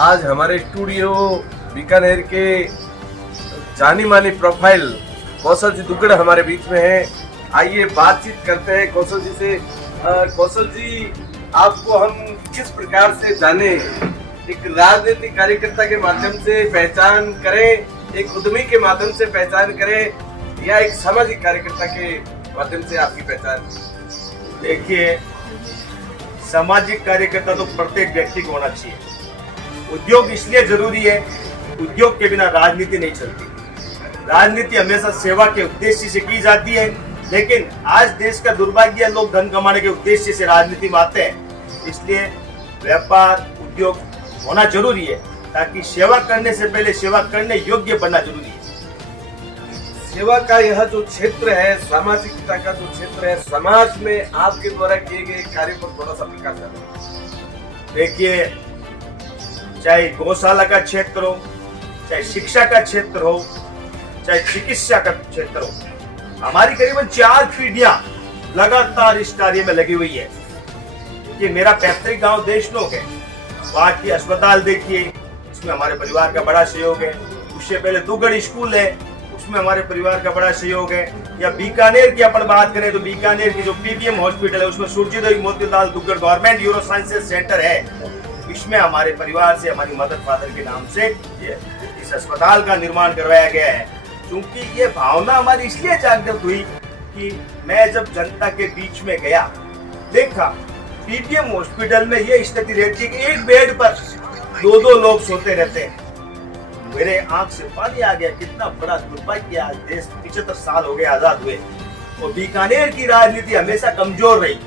आज हमारे स्टूडियो बीकानेर के जानी मानी प्रोफाइल कौशल जी दुग्गड़ हमारे बीच में है। आइए बातचीत करते हैं कौशल जी से। कौशल जी, आपको हम किस प्रकार से जाने, एक राजनीतिक कार्यकर्ता के माध्यम से पहचान करें, एक उद्यमी के माध्यम से पहचान करें, या एक सामाजिक कार्यकर्ता के माध्यम से आपकी पहचान? देखिए, सामाजिक कार्यकर्ता तो प्रत्येक व्यक्ति को होना चाहिए। उद्योग इसलिए जरूरी है, उद्योग के बिना राजनीति नहीं चलती। राजनीति हमेशा सेवा के उद्देश्य से की जाती है, लेकिन आज देश का दुर्भाग्य है, लोग धन कमाने के उद्देश्य से राजनीति में आते हैं। इसलिए व्यापार उद्योग होना जरूरी है, ताकि सेवा करने से पहले सेवा करने योग्य बनना जरूरी है। सेवा का यह जो क्षेत्र है, सामाजिकता का जो क्षेत्र है, समाज में आपके द्वारा किए गए कार्य पर थोड़ा सा प्रकाश डालें। देखिए, चाहे गौशाला का क्षेत्र हो, चाहे शिक्षा का क्षेत्र हो, चाहे चिकित्सा का क्षेत्र हो, हमारी करीबन 4 पीढ़ियां लगातार इस कार्य में लगी हुई है। ये मेरा पैतृक गांव देशनोक है, वहाँ की अस्पताल देखिए, इसमें हमारे परिवार का बड़ा सहयोग है। उससे पहले दुग्गड़ स्कूल है, उसमें हमारे परिवार का बड़ा सहयोग है। या बीकानेर की अपन बात करें तो बीकानेर की जो पीबीएम हॉस्पिटल है, उसमें सूर्योदय Motilal Duggar government neuro sciences centre है, इसमें हमारे परिवार से, हमारी मदर फादर के नाम से इस अस्पताल का निर्माण करवाया गया है। क्योंकि ये भावना हमारी इसलिए जागृत हुई कि मैं जब जनता के बीच में गया, देखा पीबीएम हॉस्पिटल में ये स्थिति रहती है कि एक बेड पर 2-2 लोग सोते रहते हैं। मेरे आंख से पानी आ गया, कितना बड़ा दुर्भाग्य। आज देश 75 साल हो गए आजाद हुए, और बीकानेर की राजनीति हमेशा कमजोर रही,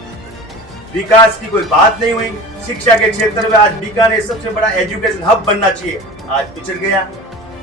विकास की कोई बात नहीं हुई। शिक्षा के क्षेत्र में आज बीकानेर सबसे बड़ा एजुकेशन हब बनना चाहिए, आज पिछड़ गया।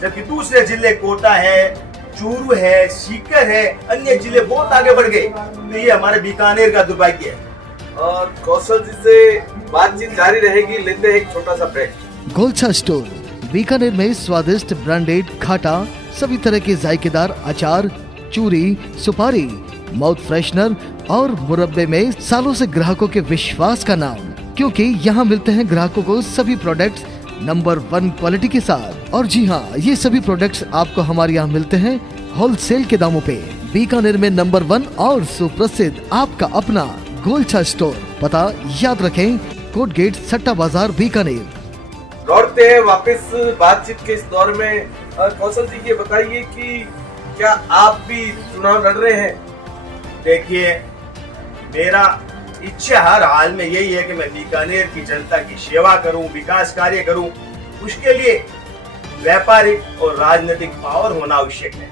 जबकि दूसरे जिले कोटा है, चूरू है, सीकर है, अन्य जिले बहुत आगे बढ़ गए। तो ये हमारे बीकानेर का दुर्भाग्य है। और कौशल जी से बातचीत जारी रहेगी, लेते हैं एक छोटा सा ब्रेक। गोलछा स्टोर बीकानेर में स्वादिष्ट ब्रांडेड खाटा, सभी तरह के जायकेदार अचार, चूरी, सुपारी, माउथ फ्रेशनर और मुरब्बे में सालों से ग्राहकों के विश्वास का नाम, क्योंकि यहाँ मिलते हैं ग्राहकों को सभी प्रोडक्ट्स नंबर 1 क्वालिटी के साथ। और जी हाँ, ये सभी प्रोडक्ट्स आपको हमारे यहाँ मिलते हैं होलसेल के दामों पे। बीकानेर में नंबर 1 और सुप्रसिद्ध आपका अपना गोलछा स्टोर, पता याद रखें, कोट गेट, सट्टा बाजार, बीकानेर। लौटते हैं वापस बातचीत के इस दौर में। कौशल जी, ये बताइए कि क्या आप भी चुनाव लड़ रहे हैं? देखिए, मेरा इच्छा हर हाल में यही है कि मैं बीकानेर की जनता की सेवा करूं, विकास कार्य करूं। उसके लिए व्यापारिक और राजनीतिक पावर होना आवश्यक है।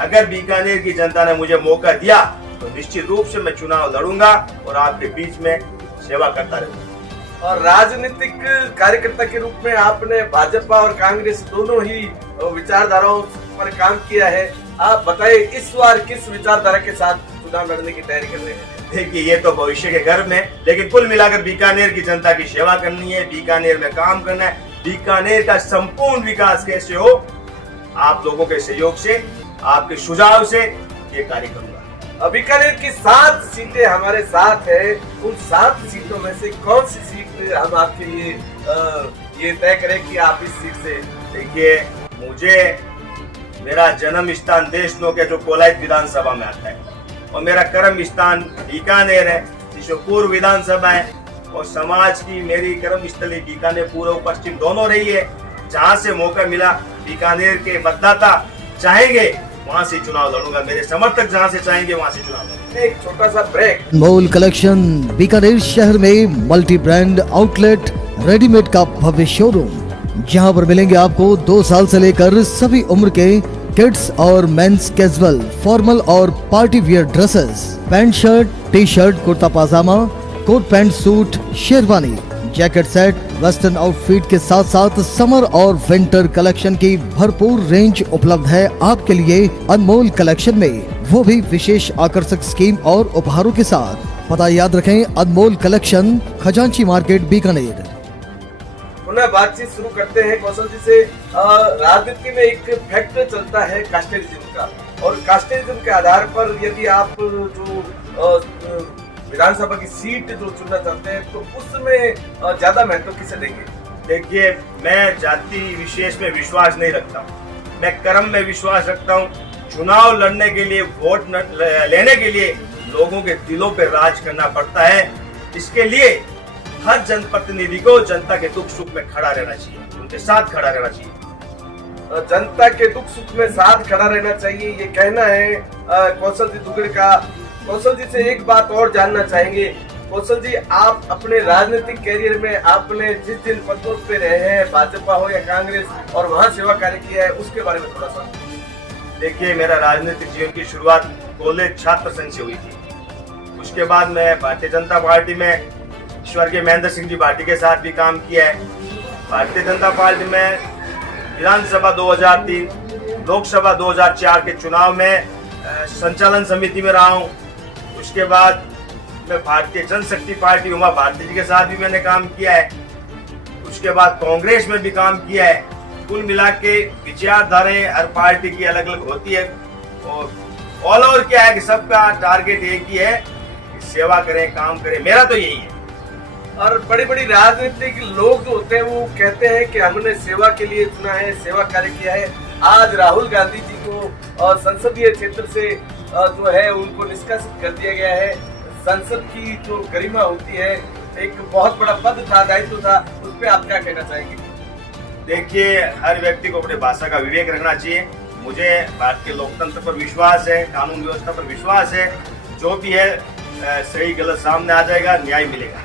अगर बीकानेर की जनता ने मुझे मौका दिया तो निश्चित रूप से मैं चुनाव लड़ूंगा और आपके बीच में सेवा करता रहूंगा। और राजनीतिक कार्यकर्ता के रूप में आपने भाजपा और कांग्रेस दोनों ही विचारधाराओं पर काम किया है। आप बताइए, इस बार किस विचारधारा के साथ चुनाव लड़ने की तैयारी कर रहे हैं? देखिए, ये तो भविष्य के गर्भ में, लेकिन कुल मिलाकर बीकानेर की जनता की सेवा करनी है, बीकानेर में काम करना है। बीकानेर का संपूर्ण विकास कैसे हो, आप लोगों के सहयोग से, आपके सुझाव से ये कार्य करूंगा। बीकानेर की 7 सीटें हमारे साथ है, उन 7 सीटों में से कौन सी सीट हम आपके लिए ये तय करें कि आप इस सीट से? देखिए, मुझे मेरा जन्म स्थान देशनोक है, जो कोलायत विधानसभा में आता है, और मेरा कर्म स्थान बीकानेर है, जिसमें पूर्व विधानसभा है, और समाज की मेरी कर्म स्थली बीकानेर पूर्व पश्चिम दोनों रही है। जहाँ से मौका मिला, बीकानेर के मतदाता चाहेंगे वहाँ से चुनाव लड़ूंगा, मेरे समर्थक जहाँ से चाहेंगे वहाँ से चुनाव लड़ूंगा। एक छोटा सा ब्रेक। अनमोल कलेक्शन बीकानेर शहर में मल्टी ब्रांड आउटलेट, रेडीमेड का भव्य शोरूम, जहां पर मिलेंगे आपको 2 साल से लेकर सभी उम्र के किड्स और मेंस कैजुअल, फॉर्मल और party wear dresses, pant shirt, T shirt, kurta pajama, coat pant suit, sherwani, jacket set, western outfit के साथ साथ समर और विंटर कलेक्शन की भरपूर रेंज उपलब्ध है आपके लिए अनमोल कलेक्शन में, वो भी विशेष आकर्षक स्कीम और उपहारों के साथ। पता याद रखें, अनमोल कलेक्शन, खजांची मार्केट, बीकानेर। पुनः बातचीत शुरू करते हैं कौशल जी से। राजनीति में एक फैक्टर चलता है कास्टेलिज्म का, और कास्टेलिज्म के आधार पर यदि आप जो विधानसभा की सीट जो चुनना चाहते हैं तो उसमें ज्यादा महत्व किसे देंगे? देखिए, मैं जाति विशेष में विश्वास नहीं रखता हूँ, मैं कर्म में विश्वास रखता हूँ। चुनाव लड़ने के लिए, वोट लेने के लिए लोगों के दिलों पे राज करना पड़ता है। इसके लिए हर जनप्रतिनिधि को जनता के दुख सुख में खड़ा रहना चाहिए, उनके साथ खड़ा रहना चाहिए। जनता के दुख सुख में साथ खड़ा रहना चाहिए, ये कहना है कौशल जी दुगड़ का। कौशल जी से एक बात और जानना चाहेंगे। कौशल जी, आप अपने राजनीतिक कैरियर में आपने जिन जिन पदों पे रहे हैं, भाजपा हो या कांग्रेस, और वहाँ सेवा कार्य किया है, उसके बारे में थोड़ा सा। देखिए, मेरा राजनीतिक जीवन की शुरुआत कॉलेज छात्र संघ से हुई थी। उसके बाद मैं भारतीय जनता पार्टी में स्वर्गीय महेंद्र सिंह जी भाटी के साथ भी काम किया है। भारतीय जनता पार्टी में विधानसभा 2003, लोकसभा 2004 के चुनाव में संचालन समिति में रहा हूँ। उसके बाद मैं भारतीय जनशक्ति पार्टी उमा भारती जी के साथ भी मैंने काम किया है। उसके बाद कांग्रेस में भी काम किया है। कुल मिला के विचारधाराएं हर पार्टी की अलग अलग होती है, और ऑल ओवर क्या है कि सबका टारगेट एक ही है कि सेवा करें, काम करें। मेरा तो यही है। और बड़ी बड़ी राजनीतिक लोग जो होते हैं वो कहते हैं कि हमने सेवा के लिए चुना है, सेवा कार्य किया है। आज राहुल गांधी जी को संसदीय क्षेत्र से जो है उनको निष्कासित कर दिया गया है। संसद की जो गरिमा होती है, एक बहुत बड़ा पद था, दायित्व था, उस पर आप क्या कहना चाहेंगे? देखिए, हर व्यक्ति को अपने भाषा का विवेक रखना चाहिए। मुझे भारत के लोकतंत्र पर विश्वास है, कानून व्यवस्था पर विश्वास है। जो भी है सही गलत सामने आ जाएगा, न्याय मिलेगा।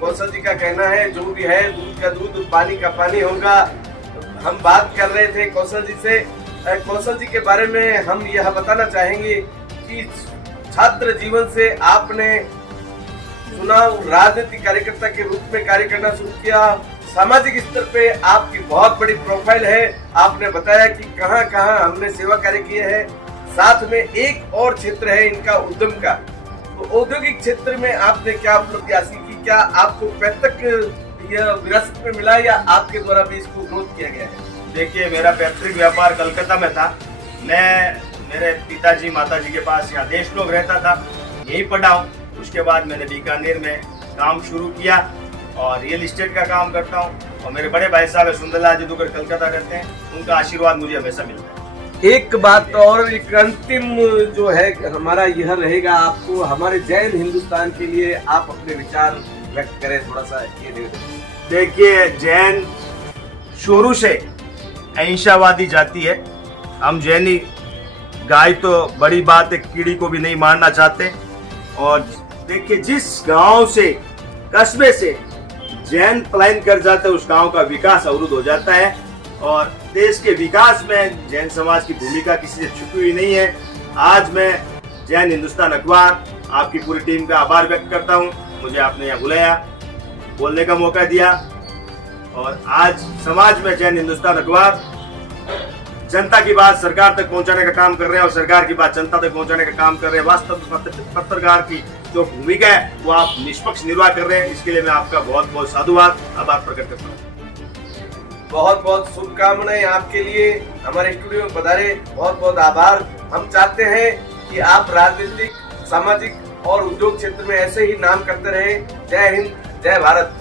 कौशल जी का कहना है जो भी है दूध का दूध, पानी का पानी होगा। हम बात कर रहे थे कौशल जी से। कौशल जी के बारे में हम यह बताना चाहेंगे कि छात्र जीवन से आपने चुनाव राजनीतिक कार्यकर्ता के रूप में कार्य करना शुरू किया। सामाजिक स्तर पे आपकी बहुत बड़ी प्रोफाइल है। आपने बताया कि कहां कहां हमने सेवा कार्य किए हैं। साथ में एक और क्षेत्र है इनका उद्यम का। तो औद्योगिक क्षेत्र में आपने क्या उपलब्धि हासिल की? क्या आपको पैतृक यह विरासत में मिला या आपके द्वारा भी इसको ग्रोथ किया गया है? देखिए, मेरा पैतृक व्यापार कलकत्ता में था। मैं मेरे पिताजी माताजी के पास यहाँ देशनोक रहता था, यहीं पढ़ा हूँ। उसके बाद मैंने बीकानेर में काम शुरू किया और रियल एस्टेट का काम करता हूँ। और मेरे बड़े भाई साहब है सुंदरलाल जी दुगड़, कलकत्ता रहते हैं। उनका आशीर्वाद मुझे हमेशा मिलता है। एक बात और, एक अंतिम जो है हमारा यह रहेगा, आपको हमारे जैन हिंदुस्तान के लिए आप अपने विचार व्यक्त करें, थोड़ा सा ये। देखिए, जैन शुरू से अहिंसावादी जाति है। हम जैनी गाय तो बड़ी बात है, कीड़ी को भी नहीं मारना चाहते। और देखिए, जिस गांव से, कस्बे से जैन पलायन कर जाते हैं, उस गांव का विकास अवरुद्ध हो जाता है। और देश के विकास में जैन समाज की भूमिका किसी से छुपी हुई नहीं है। आज मैं जैन हिंदुस्तान अखबार, आपकी पूरी टीम का आभार व्यक्त करता हूं। मुझे आपने यहाँ बुलाया, बोलने का मौका दिया, और आज समाज में जैन हिंदुस्तान अखबार जनता की बात सरकार तक पहुंचाने का काम कर रहे हैं और सरकार की बात जनता तक पहुंचाने का काम कर रहे हैं। वास्तव पत्रकार की जो भूमिका है वो आप निष्पक्ष निर्वाह कर रहे हैं। इसके लिए मैं आपका बहुत बहुत साधुवाद, आभार प्रकट करता हूँ। बहुत बहुत शुभकामनाएं आपके लिए। हमारे स्टूडियो में पधारे, बहुत बहुत आभार। हम चाहते हैं कि आप राजनीतिक, सामाजिक और उद्योग क्षेत्र में ऐसे ही नाम करते रहे। जय हिंद, जय भारत।